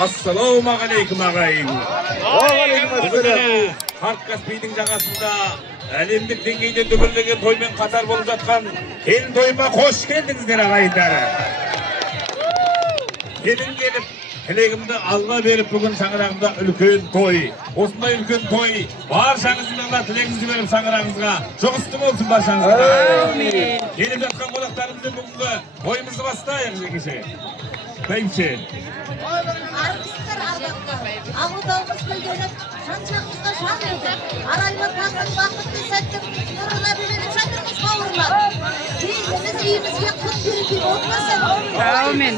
Ассалаумағалейкум ағайын. Уағалейкумассалам. Қарт Каспийдің жағасында әлемдік деңгейде дүбірлеген тоймен қатар болып жатқан келін тойыма қош келдіңіздер ағайындар. Келін келіп, тілегімді алға беріп, бүгін шаңырағымда үлкен той. Осындай үлкен той, баршаңызға тілегіңізді беріп шаңырағыңызға жұғысты болсын баршаңызға. Келіп жатқан қонақтарымызды бүгінгі тойымызды бастайық жекеше. Бәйбіше. Армысыздар ардақтар, ағылдауымыз гүлденіп, шаншағымызға шан еді. Арайлы таңның бақытты сәттің нұрына бөленіп жатырмыз бауырлар. Кейініміз үйімізге құт береке болмасын. Әумин.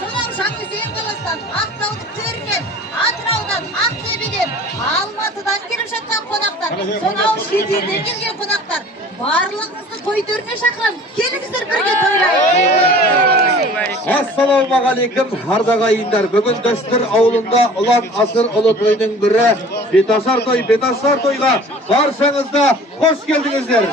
Сонау Жаңызен қаласынан, Ақтаудың төрінен, Атыраудан, Ақтөбеден, Алматыдан келіп жатқан қонақтар, сонау шетелден келген қонақтар, барлығыңызды той төріне шақырамыз. Келіңіздер бірге тойлайық. Ассалаумағалейкум ардағайындар. Бүгін Дәстүр ауылында ұлан асыр ұлы тойының бірі Беташар тойға баршаңызда қош келдіңіздер.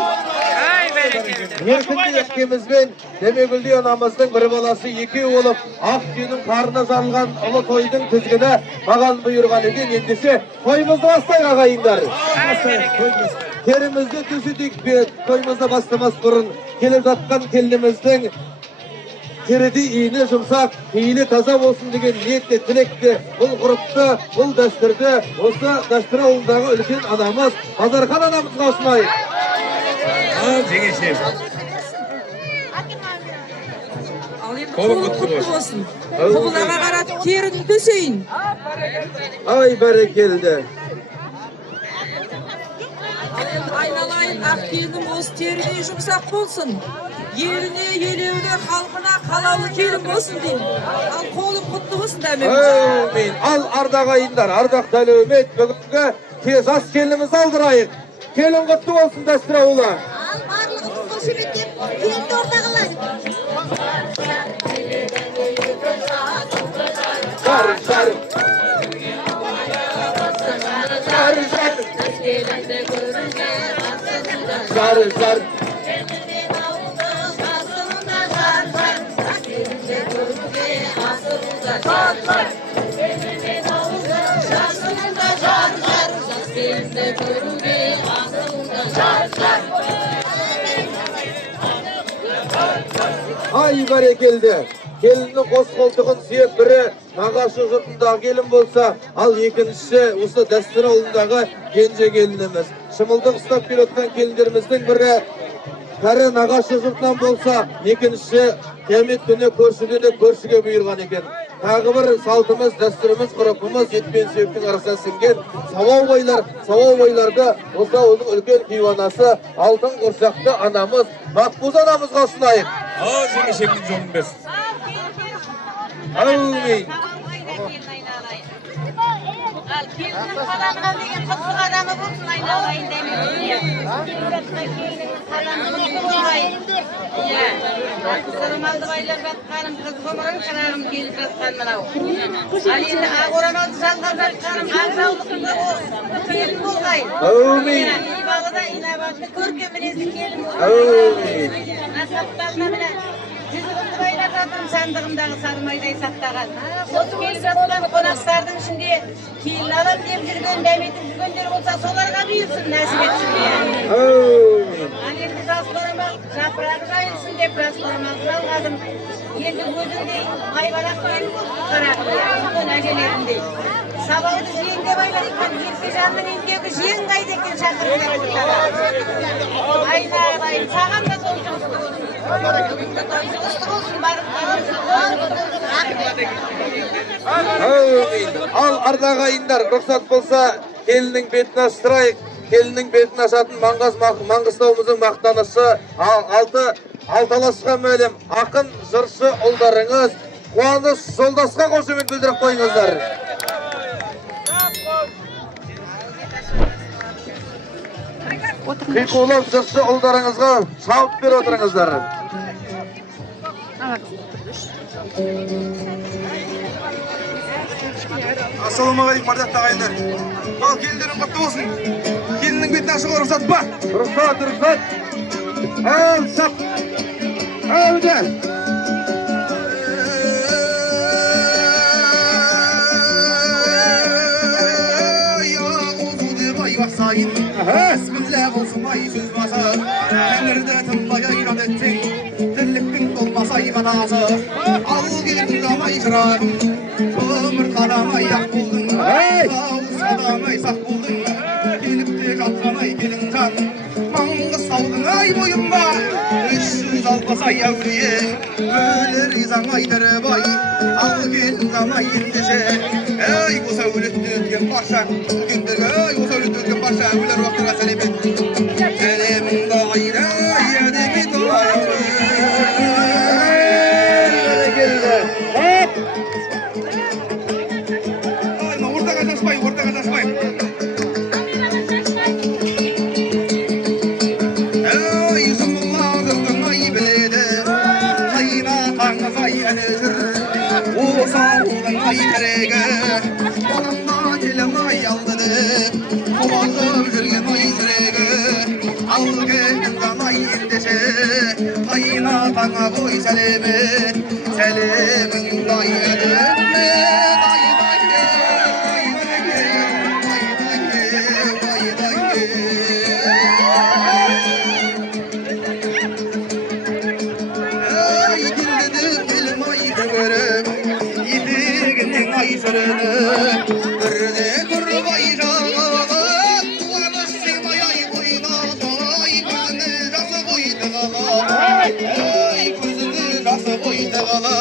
Еркінді еккемізбен Демегүлді анамыздың бір баласы екеу болып, ақ түйенің қарына жарылған ұлы тойдың тізгіні маған бұйырған екен. Ендеше тойымызды бастайық ағайындар. Терімізді төсетейік, тойымызды бастамас бұрын келіп жатқан келініміздің теріде иіні жұмсақ, пейілі таза болсын деген ниетте, тілекте, бұл ғұрыпты, бұл дәстүрді, осы дәстүр ауылындағы үлкен анамыз, Базархан анамызға ұсынайық. Жеңеше. Ал енді қолың құтты болсын. Құбылаға қарап терін төсейін. Ай, бәрекелді. Айналайын, ақ келінім осы теріне жұмсақ болсын. Еліне, елеуіне, халқына қалаулы келін болсын дейін. Ал қолым құтты болсын дәмеміз. Әумин. Ал ардағайындар, ардақты әлеумет, бүгінгі жас келінімізді алдырайық. Келін құтты болсын дәстүр ауылы. Ал барлығымыз қошеметтеп, келінді ортағылайық. Жар, жар. Жар, жар. Ай, бәрекелді. Келіннің қос қолтығын сүйеп, бірі нағашы жұртындағы келін болса, ал екіншісі осы дәстүр ауылындағы кенже келініміз. Шымылдық ұстап келеткен келіндеріміздің бірі кәрі нағашы жұртынан болса, екіншісі қиямет күні көршіге бұйырған екен. Тағы бір салтымыз, дәстүріміз, ғұрпымыз ет пен сүйектің арасына сіңген сауал бойларды осы оның үлкен кейуанасы, алтын құрсақты анамыз, Мақбуза анамызға ұсынайық. Жеңешемнің жолын берсін. Әумин. Ал келіннің қаланған деген құтсық адамы болсын айналайын демек. Сырмалдыбайлар жатқаным, қыз ғұмырын қырағым келіп жатқан мынау. Ал енді ақ орамалды жалғап жатқаным, ақ жаулықында келін болғайын. Әумин. Ибалыда инабатты көркем мінезді келін болғайын. Әумин. Асаптарына міне жүзі қызды байлап жатырмын, сандығымдағы сарымайдай сақтаған. Осы келіп жатқан қонақтардың ішінде келін алам деп жүрген, дәметіп жүргендер болса, соларға бұйырсын, нәсіп етсін. Ал енді жас орамал жапырағы жайылсын деп жас орамал жалғадым. Енді өзіндей айбалақ келін болсын қарағым, үлкен әжелеріндей. Сабауды жиенге байлар екен, ерке жанның ендегі жиен қайда екен шақырыңдар құттара. Айналайын, саған да сол жұмысты болсын. Бүгінгі той жұмысты болсын, барып Әумин. Ал ардағайындар, рұқсат болса, келіннің бетін аштырайық. Келіннің бетін ашатын Маңғыстауымыздың мақтанышы, алталасқа мәлім, ақын жыршы ұлдарыңыз, Қуаныш Жолдасқа қошемет білдіріп қойыңыздар. Қиқулап жыршы ұлдарыңызға шауып бер отырыңыздар. Ассалаумағалейкум ардақты ағайындар. Ал келіндерің құтты болсын. Келіннің бетін ашуға рұқсат па? Рұқсат. Әл сап. Әуді. Olmay söz basa Tengirde tınbay ayran ettin Dirliktin olmasa iğanası Al gelin damay şırağım Ömür kadamay yak buldun Ağız kadamay sak buldun Gelip de katlanay gelin can Mangı saldın ay boyumda 300 alpasa yavruye Böyle rizan aydırı bay Al gelin damay indişe Ey bu sevlüttü ötken başan Gündür ey bu sevlüttü ötken başan Güler vaktına selemin Selemin da ayrı Yedimi doğru Ayma orada kaçaşmayın orada kaçaşmayın Ey zımıllağın ay bilede Kayna kanka ay enezir O sağlığın ay terege Olanma dilem ay aldıdı Kovalım zirgen ay zirege Al gelin ay indişe Kayna kanka boy selemin Selemin ay edeme Ay sırrını Birde kurbay şağı Tuğanışı bayay boyuna Ay gözünü rası boyda kala Ay gözünü rası boyda kala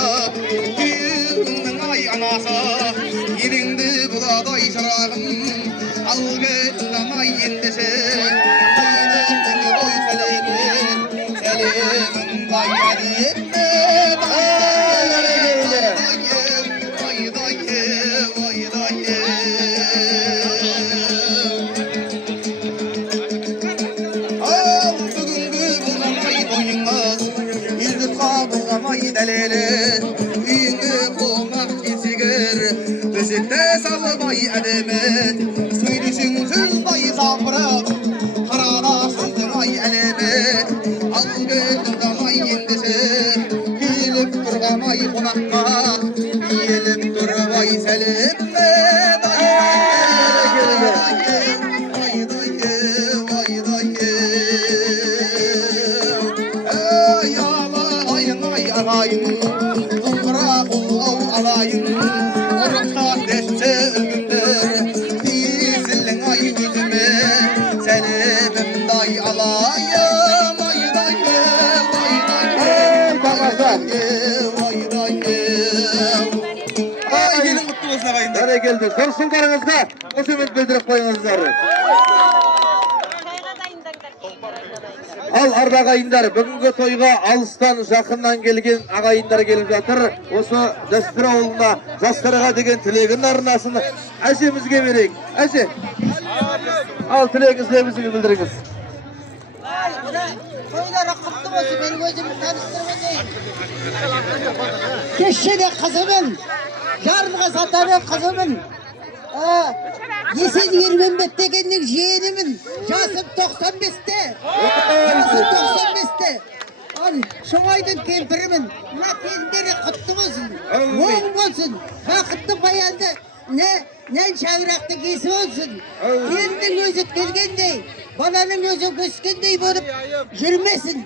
Düğünün ay anası Yerinde buladay şarağım Al gelinden ay yendişe Aynen boy selemin Selemin bay edinme Bizimde salmay edemet Söylüşün söz bayı sapırıp Karada sözün ay edemet Al gönlümden ay yendişe Gelip durgamay konakka Gelip durgay selimle Alayın, toprağı alayın, orta deste ömündür, dizilin ay yüzüme, selimim day alayım, ay dayım, ay dayım. Ay gelin mutlu olsun ağayın. Nereye geldi? Sorsunlarınızda o ümit bildirip koyunuzlar. Al Arda agayınдар, бүгінгі тойға алыстан, жақыннан келген ағайындар келіп жатыр. Осы Дәстүр ауылына жастарға деген тілегін арнасын әжемізге берейік. Әже, ал тілегіңізді лебізіңізді білдіріңіз. Toylara kutlu olsun, benim özümü tanıştırmayın. Keşke kızımın, yarınға satarım kızımın. Есен Ерменбеттегеннің жиенімін, жасым 95-те. Жасым 95-те. Ал Шоңайдың кемпірімін. Мына келіндері құтты болсын, оң болсын, бақытты баянды, нән шаңырақты кесі болсын. Келіннің өзі келгендей, баланың өзі өскендей болып жүрмесін.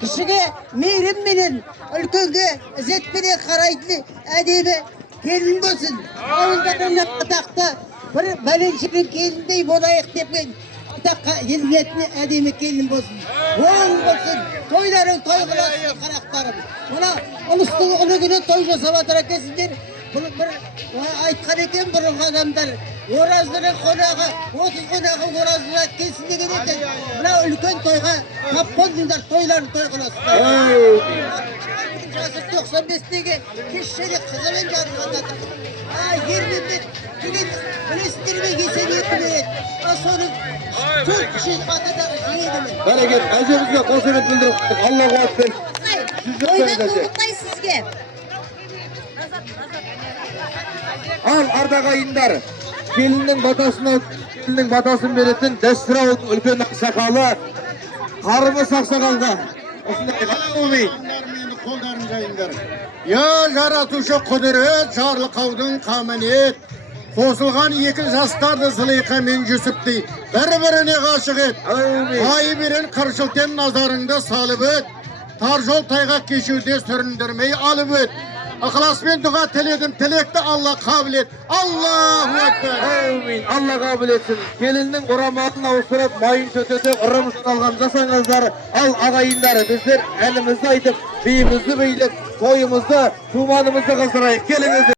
Кішіге мейірімменен, үлкенге ізетпенен қарайтын әдемі келін болсын. Ауылдарының атақты бір бәленшінің келіндей болайық депкен атаққа елгетіне әдемі келін болсын. Оң болсын. Тойларың той қыласың қарақтарым. Мына ұлыстың ұлы күні той жасап атыр екенсіңдер. Бұл бір айтқан екен бұрынғы адамдар. Ораздының қонағы, 30 қонағы оразына келсін деген екен. Мына үлкен тойға тап болдыңдар, тойларын той қыласыңдар. Жасы 95-тегі кешшелі қызымен жарылғандады. Ерменбет деген білесіңдер ме Есен Ерменбет. Соның 4 кіші батадағы жиенімін. Бәрекет, әжемізге қос ümit білдіріп, Алла қуат берсін. Тойдан құттықтай сізге. Ал Арда агайындар, келіннің батасын беретін Дәстүр ауылының үлкен ақсақалы, қарымы сақсақалға. Осындай қалауымен. Қолдарын жайындар. Я жаратушы құдірет, жарлықаудың қамын ет. қосылған екі жастарды Зылиха мен Жүсіптей бір-біріне ғашық ет. Ай берен қыршылтен назарыңды салып өт. Тар жол тайғақ кешуде сүріндірмей алып өт. Ықыласпен дұға тіледім, тілекті Алла қабыл ет. Аллаху акбар. Әмин. Алла қабыл етсін. Келіннің орамалын ауыстырып, майын төтетіп, ырымшын алған жасаңыздар. Ал ағайындары, біздер әлімізді айтып, биімізді билеп, тойымызды, туманымызды қыздырайық. Келіңіздер.